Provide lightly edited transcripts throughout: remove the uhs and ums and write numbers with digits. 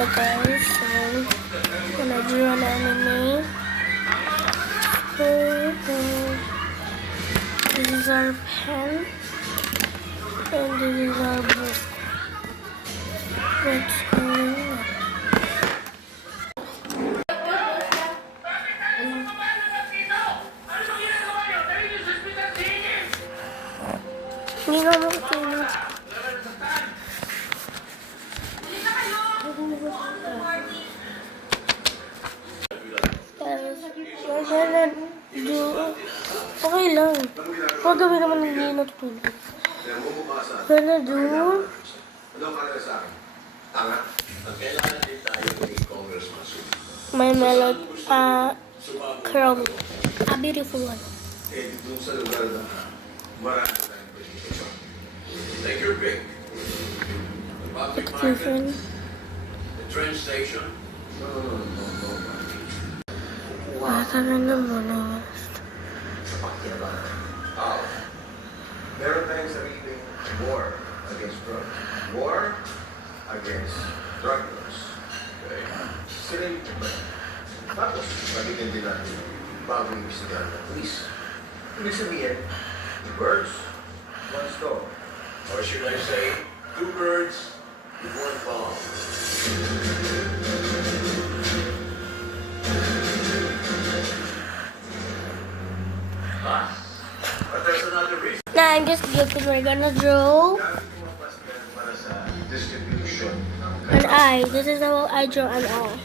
ito guys. So, gonna draw an anime. So, this is our pen. And this is our book. Let's go. Hindi na makatulog. Okay lang. Huwag gawin naman hindi natulog. Gonna do my melody, Chrome. A beautiful one. Take your pick. Different. The train station. There are things that are even war against drugs. War against drug dealers. Okay? Sila yung problema. Tapos, nabigyan din natin bago yung imbestigahan ng police. Ibig sabihin, two birds, one stone. Or should I say, two birds with one bomb. But there's another reason. Nah, I'm just joking. We're gonna draw Para sa distribution ng an eye. This is how I draw an eye.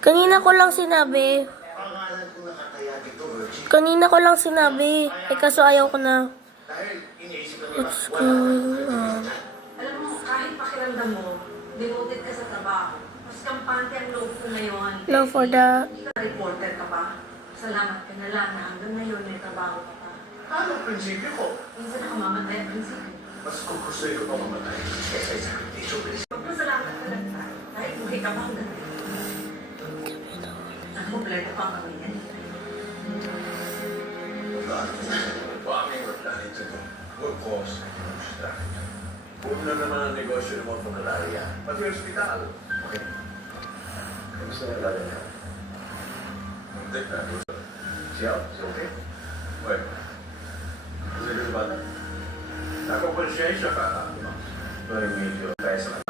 Kanina ko lang sinabi. Eh, kaso ayaw ko na. What's going on? Alam mo, kahit pakiramdam mo, devoted ka sa trabaho. Mas kampante ang loob ko ngayon. No, for the... Hindi ka reporter ka pa. Salamat ka na lang na hanggang ngayon may trabaho ka pa. Anong prinsipyo ko? Minsan ako mamatay ang prinsipyo. Mas kukustoy ko pa mamatay. Kesa sa prinsipyo. Magpasalamat ka lang tayo. Dahil buhay ka pa hanggang ngayon. At kompleto pa ang pamilya. Bombing we're planning to do will cause a huge damage. Huwag na naman ang negosyo ng mga funeraria. Pati yung hospital. Okay. Kamusta na talaga niya? Muntik na. Siya? Siya okay? Well, kasi ka ba na? Nakaponsensya ka. Pero medyo tayo sa